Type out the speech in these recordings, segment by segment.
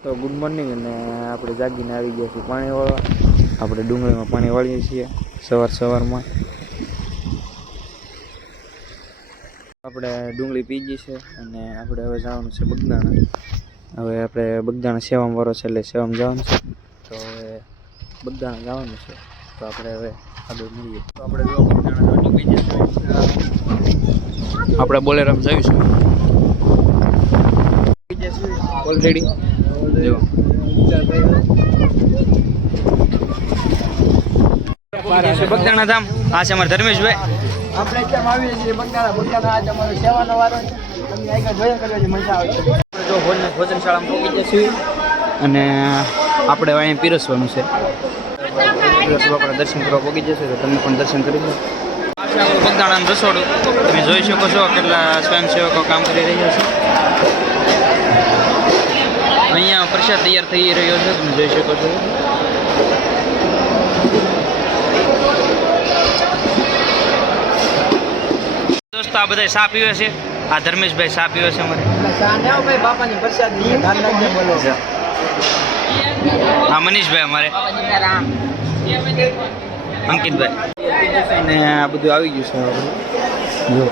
તો good morning અને આપણે જાગીને આવી ગયા છીએ પાણી વાળવા. આપણે ડુંગળીમાં પાણી વાળીએ છીએ સવારમાં. આપણે ડુંગળી પીજી છે અને આપણે હવે જવાનું છે બગદાણા. હવે આપણે બગદાણા સેવામાં વાળો છે એટલે સેવામાં જવાનું છે. તો હવે બગદાણા જવાનું છે તો આપણે હવે આગળ મળીએ. તો આપણે જો બગદાણા નીકળી જશે. આપણે બોલેરામ જઈશું ઓલરેડી જો બગદાણા ધામ. આ છે અમારા ધર્મેશભાઈ. આપણે કેમ આવીએ છીએ બગદાણા આજ અમારો સેવાનો વારો છે. તમને આગળ જોયા કરવાની મજા આવે છે. જો ભોજનશાળામાં પહોંચી જશે અને આપણે અહીંયા પીરસવાનું છે. આપણે દર્શન કરવા પહોંચી જશે તો તમે પણ દર્શન કરી લો. આ છે આપણું બગદાણાનું રસોડું. તમે જોઈ શકો છો કેટલા સ્વયંસેવકો કામ કરી રહ્યા છે. અહીંયા પ્રસાદ તૈયાર થઈ રહ્યો છે, તમે જોઈ શકો છો. દોસ્તો આ બધા ચા પીવે છે. આ ધર્મેશભાઈ ચા પીવે છે અમારે. બાપાની પ્રસાદી બોલો. હા મનીષભાઈ અમારે. અંકિતભાઈ અને આ બધું આવી ગયું છે. જો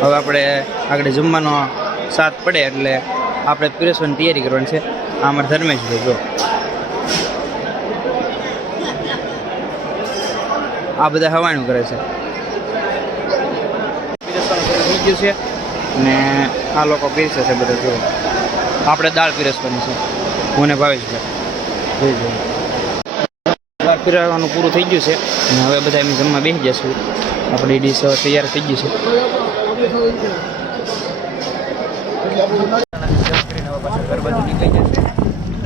હવે આપણે આગળ જમવાનો સાથ પડે એટલે આપણે પીરસવાની તૈયારી કરવાની છે. આ અમારે ધર્મેશભાઈ જો આ બધા હવાણું કરે છે. પીરસવાનું થઈ ગયું છે અને આ લોકો પીરસે છે બધા. જો આપણે દાળ પીરસવાની છે. હું ને ભાવેશભાઈ દાળ પીરસવાનું પૂરું થઈ ગયું છે અને હવે બધા એમ જમવા બેસી જશું. આપણી ડીશ તૈયાર થઈ ગઈ છે.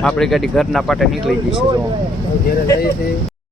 આપણી ગાડી ઘરના પાટે નીકળી જશે.